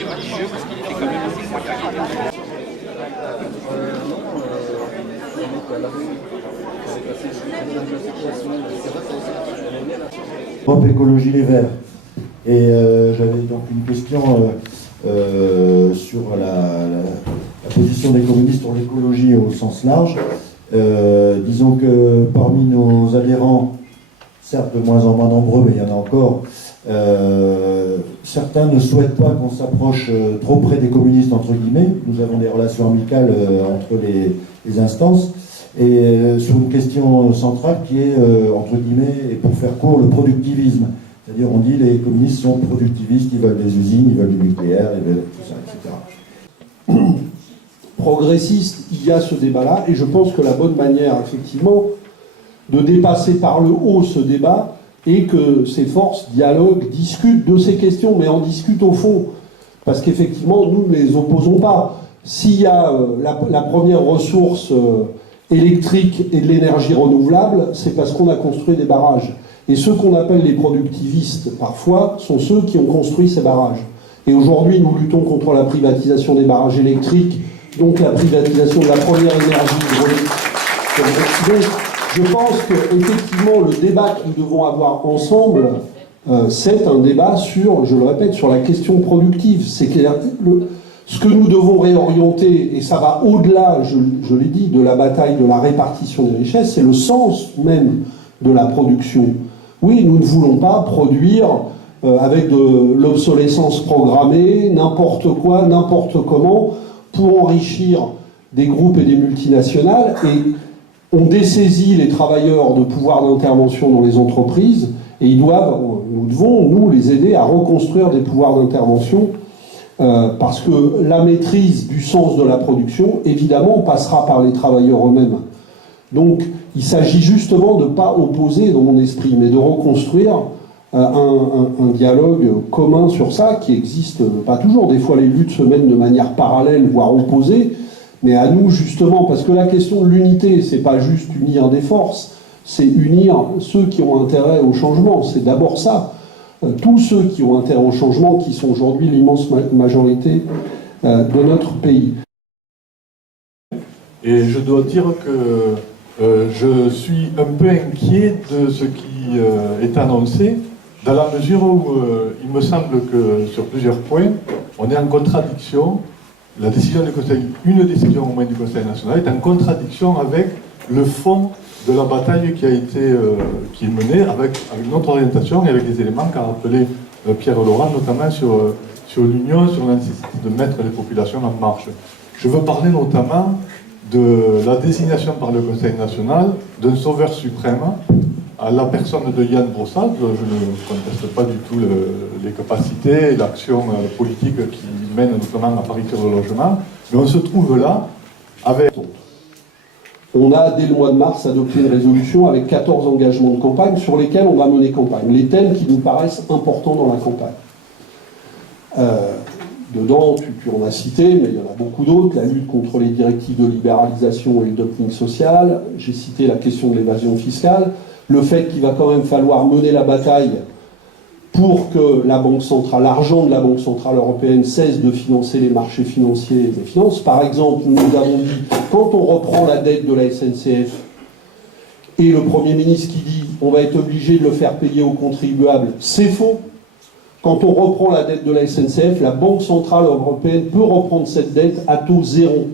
mi-religieux, parce qu'il était quand même assez croyant. Europe Écologie Les Verts. Et j'avais donc une question sur la position des communistes sur l'écologie au sens large. Disons que parmi nos adhérents, certes de moins en moins nombreux, mais il y en a encore, certains ne souhaitent pas qu'on s'approche trop près des communistes, entre guillemets. Nous avons des relations amicales entre les instances. Et sur une question centrale qui est, entre guillemets, et pour faire court, le productivisme. C'est-à-dire, on dit les communistes sont productivistes, ils veulent des usines, ils veulent du nucléaire, ils veulent tout ça, etc. Progressiste, il y a ce débat-là, et je pense que la bonne manière, effectivement, de dépasser par le haut ce débat, est que ces forces dialoguent, discutent de ces questions, mais en discutent au fond. Parce qu'effectivement, nous ne les opposons pas. S'il y a la première ressource électrique et de l'énergie renouvelable, c'est parce qu'on a construit des barrages. Et ceux qu'on appelle les productivistes, parfois, sont ceux qui ont construit ces barrages. Et aujourd'hui, nous luttons contre la privatisation des barrages électriques, donc la privatisation de la première énergie hydraulique. Je pense qu'effectivement, le débat que nous devons avoir ensemble, c'est un débat sur, je le répète, sur la question productive. C'est que ce que nous devons réorienter, et ça va au-delà, je l'ai dit, de la bataille de la répartition des richesses, c'est le sens même de la production. Oui, nous ne voulons pas produire avec de l'obsolescence programmée, n'importe quoi, n'importe comment, pour enrichir des groupes et des multinationales, et on dessaisit les travailleurs de pouvoir d'intervention dans les entreprises, et nous devons, nous, les aider à reconstruire des pouvoirs d'intervention, parce que la maîtrise du sens de la production, évidemment, passera par les travailleurs eux-mêmes. Donc, il s'agit justement de ne pas opposer dans mon esprit, mais de reconstruire un dialogue commun sur ça, qui existe pas toujours. Des fois, les luttes se mènent de manière parallèle, voire opposée, mais à nous, justement, parce que la question de l'unité, c'est pas juste unir des forces, c'est unir ceux qui ont intérêt au changement. C'est d'abord ça. Tous ceux qui ont intérêt au changement, qui sont aujourd'hui l'immense majorité de notre pays. Et je dois dire que je suis un peu inquiet de ce qui est annoncé, dans la mesure où il me semble que sur plusieurs points, on est en contradiction. La décision du Conseil, une décision au moins du Conseil national, est en contradiction avec le fond de la bataille qui est menée avec notre orientation et avec les éléments qu'a rappelé Pierre Laurent, notamment sur l'union, sur la nécessité de mettre les populations en marche. Je veux parler notamment de la désignation par le Conseil national d'un sauveur suprême à la personne de Yann Brossard. Je ne conteste pas du tout les capacités et l'action politique qui mène notamment à Paris sur le logement, mais on se trouve là avec... On a, dès le mois de mars, adopté une résolution avec 14 engagements de campagne sur lesquels on va mener campagne. Les thèmes qui nous paraissent importants dans la campagne. Dedans, tu en as cité, mais il y en a beaucoup d'autres. La lutte contre les directives de libéralisation et le dumping social. J'ai cité la question de l'évasion fiscale. Le fait qu'il va quand même falloir mener la bataille pour que la Banque centrale, l'argent de la Banque centrale européenne cesse de financer les marchés financiers et les finances. Par exemple, nous avons dit, quand on reprend la dette de la SNCF, et le Premier ministre qui dit on va être obligé de le faire payer aux contribuables, c'est faux. Quand on reprend la dette de la SNCF, la Banque centrale européenne peut reprendre cette dette à taux zéro.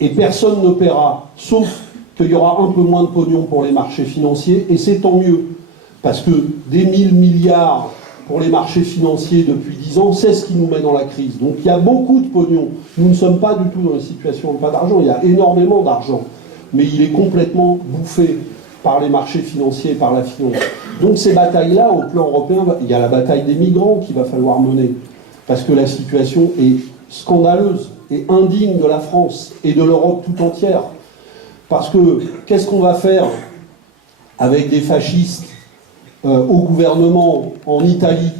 Et personne ne paiera, sauf qu'il y aura un peu moins de pognon pour les marchés financiers, et c'est tant mieux. Parce que des 1000 milliards pour les marchés financiers depuis 10 ans, c'est ce qui nous met dans la crise. Donc il y a beaucoup de pognon. Nous ne sommes pas du tout dans une situation de pas d'argent. Il y a énormément d'argent. Mais il est complètement bouffé par les marchés financiers et par la finance. Donc ces batailles-là, au plan européen, il y a la bataille des migrants qu'il va falloir mener. Parce que la situation est scandaleuse et indigne de la France et de l'Europe tout entière. Parce que qu'est-ce qu'on va faire avec des fascistes au gouvernement en Italie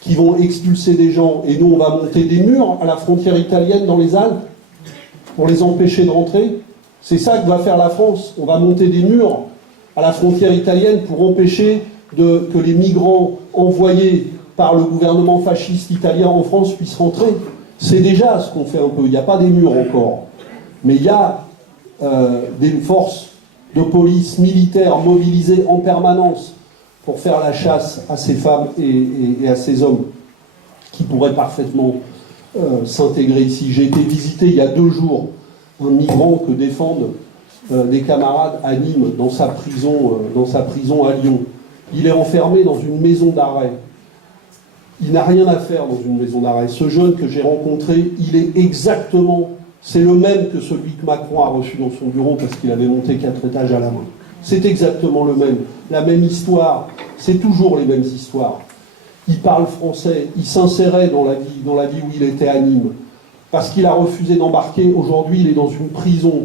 qui vont expulser des gens et nous on va monter des murs à la frontière italienne dans les Alpes pour les empêcher de rentrer. C'est ça que va faire la France. On va monter des murs à la frontière italienne pour empêcher que les migrants envoyés par le gouvernement fasciste italien en France puissent rentrer. C'est déjà ce qu'on fait un peu. Il n'y a pas des murs encore. Mais il y a des forces de police militaires mobilisées en permanence pour faire la chasse à ces femmes et à ces hommes qui pourraient parfaitement s'intégrer ici. J'ai été visiter il y a 2 jours un migrant que défendent des camarades à Nîmes, dans sa prison à Lyon. Il est enfermé dans une maison d'arrêt. Il n'a rien à faire dans une maison d'arrêt. Ce jeune que j'ai rencontré, il est exactement, c'est le même que celui que Macron a reçu dans son bureau parce qu'il avait monté 4 étages à la main. C'est exactement le même. La même histoire. C'est toujours les mêmes histoires. Il parle français. Il s'insérait dans la vie où il était à Nîmes. Parce qu'il a refusé d'embarquer. Aujourd'hui, il est dans une prison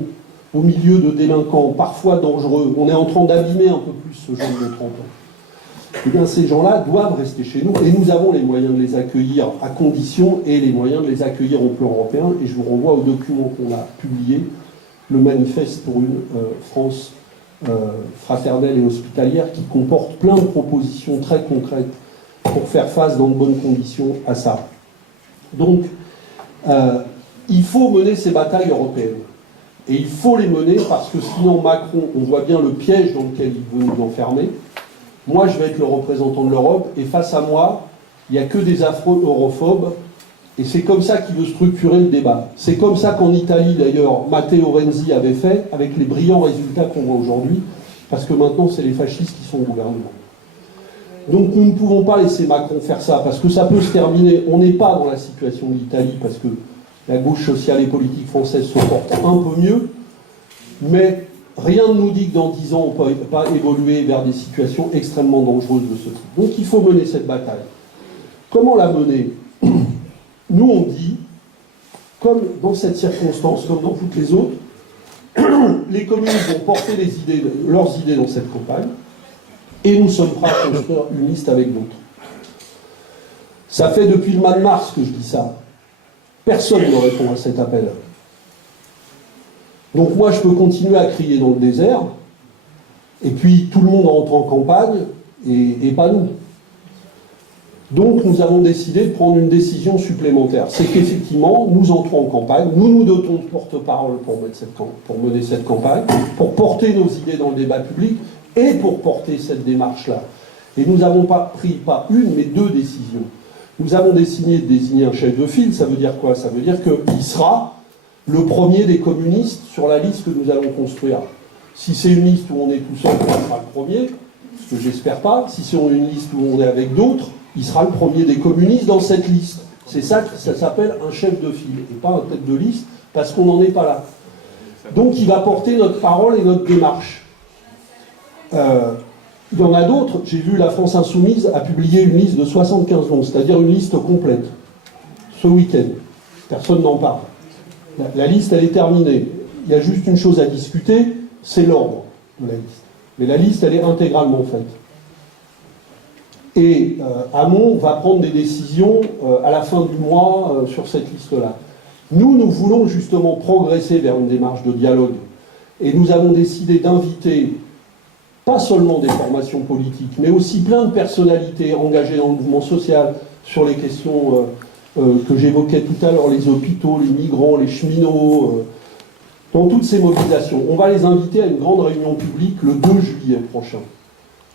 au milieu de délinquants, parfois dangereux. On est en train d'abîmer un peu plus ce jeune de 30 ans. Eh bien, ces gens-là doivent rester chez nous. Et nous avons les moyens de les accueillir à condition et les moyens de les accueillir au plan européen. Et je vous renvoie au document qu'on a publié, le manifeste pour une France fraternelle et hospitalière, qui comporte plein de propositions très concrètes pour faire face dans de bonnes conditions à ça. Donc, il faut mener ces batailles européennes. Et il faut les mener parce que sinon Macron, on voit bien le piège dans lequel il veut nous enfermer. Moi, je vais être le représentant de l'Europe et face à moi, il n'y a que des affreux europhobes. Et c'est comme ça qu'il veut structurer le débat. C'est comme ça qu'en Italie, d'ailleurs, Matteo Renzi avait fait, avec les brillants résultats qu'on voit aujourd'hui, parce que maintenant, c'est les fascistes qui sont au gouvernement. Donc nous ne pouvons pas laisser Macron faire ça, parce que ça peut se terminer. On n'est pas dans la situation de l'Italie, parce que la gauche sociale et politique française se porte un peu mieux, mais rien ne nous dit que dans 10 ans, on ne peut pas évoluer vers des situations extrêmement dangereuses de ce type. Donc il faut mener cette bataille. Comment la mener ? Nous, on dit, comme dans cette circonstance, comme dans toutes les autres, les communistes vont porter leurs idées dans cette campagne, et nous sommes prêts à construire une liste avec d'autres. Ça fait depuis le mois de mars que je dis ça. Personne ne répond à cet appel. Donc moi, je peux continuer à crier dans le désert, et puis tout le monde rentre en campagne, et pas nous. Donc nous avons décidé de prendre une décision supplémentaire. C'est qu'effectivement, nous entrons en campagne, nous nous dotons de porte-parole pour mener cette campagne, pour porter nos idées dans le débat public, et pour porter cette démarche-là. Et nous n'avons pas pris, pas une, mais 2 décisions. Nous avons décidé de désigner un chef de file. Ça veut dire quoi? Ça veut dire qu'il sera le premier des communistes sur la liste que nous allons construire. Si c'est une liste où on est tout seul, il sera le premier, ce que j'espère pas. Si c'est une liste où on est avec d'autres, il sera le premier des communistes dans cette liste. C'est ça que ça s'appelle un chef de file, et pas un tête de liste, parce qu'on n'en est pas là. Donc il va porter notre parole et notre démarche. Il y en a d'autres. J'ai vu la France Insoumise a publié une liste de 75 noms, c'est-à-dire une liste complète, ce week-end. Personne n'en parle. La liste, elle est terminée. Il y a juste une chose à discuter, c'est l'ordre de la liste. Mais la liste, elle est intégralement faite. Et Hamon va prendre des décisions à la fin du mois sur cette liste-là. Nous voulons justement progresser vers une démarche de dialogue. Et nous avons décidé d'inviter pas seulement des formations politiques, mais aussi plein de personnalités engagées dans le mouvement social, sur les questions que j'évoquais tout à l'heure, les hôpitaux, les migrants, les cheminots, dans toutes ces mobilisations. On va les inviter à une grande réunion publique le 2 juillet prochain.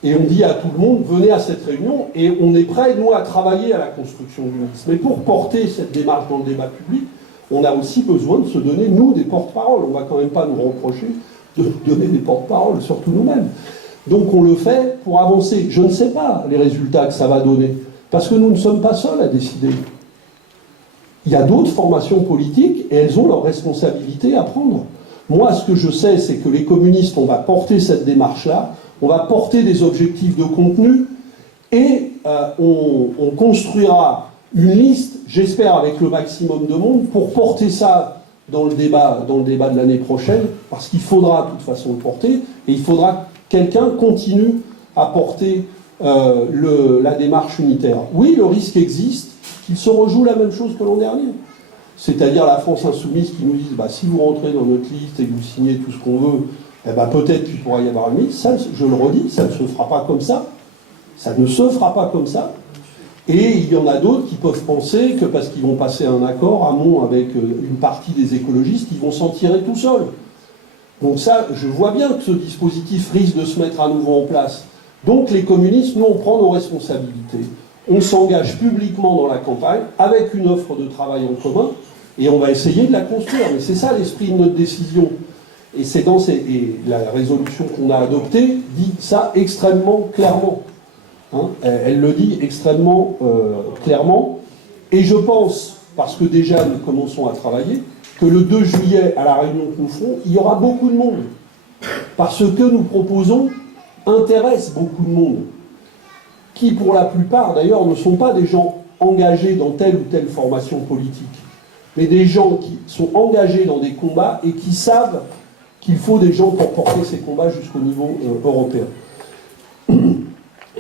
Et on dit à tout le monde, venez à cette réunion, et on est prêts, nous, à travailler à la construction d'une liste. Mais pour porter cette démarche dans le débat public, on a aussi besoin de se donner, nous, des porte-paroles. On ne va quand même pas nous reprocher de donner des porte-paroles, surtout nous-mêmes. Donc on le fait pour avancer. Je ne sais pas les résultats que ça va donner, parce que nous ne sommes pas seuls à décider. Il y a d'autres formations politiques, et elles ont leurs responsabilités à prendre. Moi, ce que je sais, c'est que les communistes, on va porter cette démarche-là, on va porter des objectifs de contenu, et on construira une liste, j'espère avec le maximum de monde, pour porter ça dans le débat de l'année prochaine, parce qu'il faudra de toute façon le porter, et il faudra que quelqu'un continue à porter la démarche unitaire. Oui, le risque existe qu'il se rejoue la même chose que l'an dernier. C'est-à-dire la France insoumise qui nous dit bah, si vous rentrez dans notre liste et que vous signez tout ce qu'on veut, eh ben, peut-être qu'il pourra y avoir une liste. Ça, je le redis, ça ne se fera pas comme ça. Ça ne se fera pas comme ça. Et il y en a d'autres qui peuvent penser que parce qu'ils vont passer un accord amont avec une partie des écologistes, ils vont s'en tirer tout seuls. Donc ça, je vois bien que ce dispositif risque de se mettre à nouveau en place. Donc les communistes, nous, on prend nos responsabilités. On s'engage publiquement dans la campagne avec une offre de travail en commun et on va essayer de la construire. Mais c'est ça l'esprit de notre décision. Et c'est et la résolution qu'on a adoptée dit ça extrêmement clairement. Hein, elle le dit extrêmement clairement. Et je pense, parce que déjà nous commençons à travailler, que le 2 juillet, à la réunion que nous ferons, il y aura beaucoup de monde. Parce que nous proposons intéresse beaucoup de monde. Qui, pour la plupart, d'ailleurs, ne sont pas des gens engagés dans telle ou telle formation politique, mais des gens qui sont engagés dans des combats et qui savent qu'il faut des gens pour porter ces combats jusqu'au niveau européen.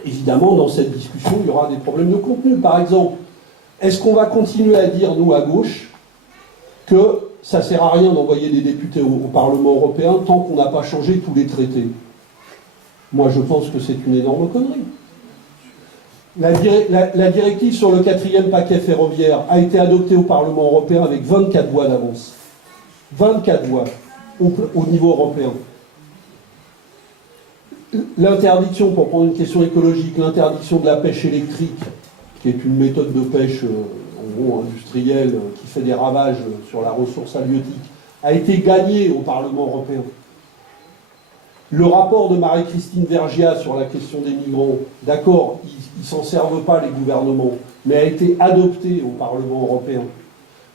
Évidemment, dans cette discussion, il y aura des problèmes de contenu. Par exemple, est-ce qu'on va continuer à dire, nous, à gauche, que ça ne sert à rien d'envoyer des députés au Parlement européen tant qu'on n'a pas changé tous les traités? Moi, je pense que c'est une énorme connerie. La directive sur le 4e paquet ferroviaire a été adoptée au Parlement européen avec 24 voix d'avance. 24 voix au niveau européen. L'interdiction, pour prendre une question écologique, l'interdiction de la pêche électrique, qui est une méthode de pêche en gros industrielle qui fait des ravages sur la ressource halieutique, a été gagnée au Parlement européen. Le rapport de Marie-Christine Vergiat sur la question des migrants, d'accord, ils ne s'en servent pas les gouvernements, mais a été adopté au Parlement européen.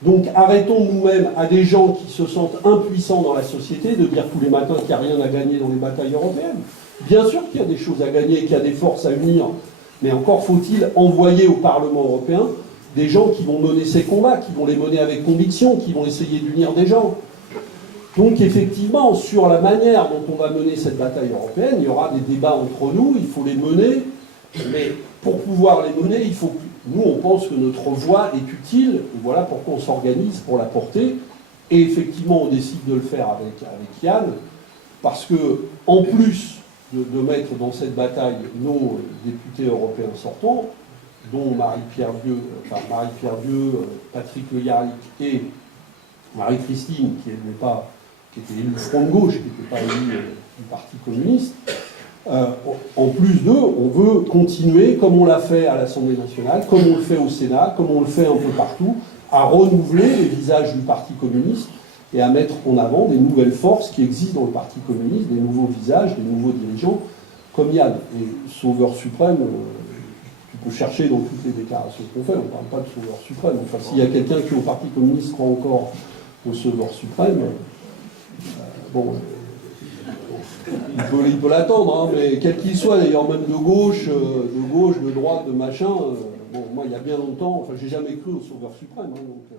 Donc arrêtons nous-mêmes à des gens qui se sentent impuissants dans la société de dire tous les matins qu'il n'y a rien à gagner dans les batailles européennes. Bien sûr qu'il y a des choses à gagner, qu'il y a des forces à unir, mais encore faut-il envoyer au Parlement européen des gens qui vont mener ces combats, qui vont les mener avec conviction, qui vont essayer d'unir des gens. Donc effectivement, sur la manière dont on va mener cette bataille européenne, il y aura des débats entre nous, il faut les mener, mais pour pouvoir les mener, il faut que nous, on pense que notre voix est utile, et voilà pourquoi on s'organise pour la porter, et effectivement, on décide de le faire avec Yann, parce que, en plus de mettre dans cette bataille nos députés européens sortants, dont Marie-Pierre Vieux, Patrick Le Yarrick et Marie-Christine, qui était élue Front de Gauche, qui n'était pas élue du Parti communiste, en plus d'eux, on veut continuer, comme on l'a fait à l'Assemblée nationale, comme on le fait au Sénat, comme on le fait un peu partout, à renouveler les visages du Parti communiste et à mettre en avant des nouvelles forces qui existent dans le Parti communiste, des nouveaux visages, des nouveaux dirigeants, comme Yann. Et Sauveur suprême, tu peux chercher dans toutes les déclarations qu'on fait, on ne parle pas de Sauveur suprême. Enfin, s'il y a quelqu'un qui au Parti communiste croit encore au Sauveur suprême, bon, il peut l'attendre, hein, mais quel qu'il soit, d'ailleurs, même de gauche, de droite, de machin, bon, moi, il y a bien longtemps, enfin, j'ai jamais cru au Sauveur suprême, hein, donc...